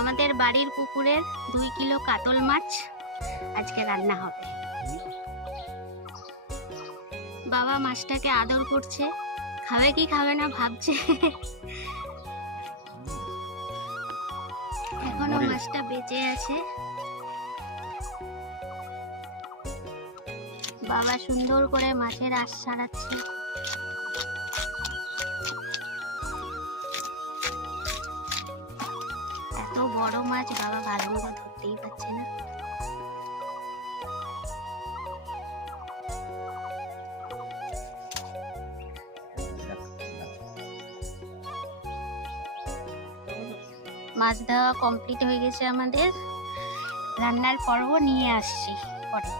আমাদের বাড়ির পুকুরের 2 কিলো কাতল মাছ আজকে রান্না হবে। বাবা মাছটাকে আদর করছে, খাবে কি খাবে না ভাবছে। এখনো মাছটা বেঁচে আছে। বাবা সুন্দর করে মাছের আঁশ ছাড়াচ্ছে। এত বড় মাছ বাবা ভালো মতো ধরতেই পারছে না। মাছ দেওয়া কমপ্লিট হয়ে গেছে আমাদের। রান্নার পর্ব নিয়ে আসছি পরে।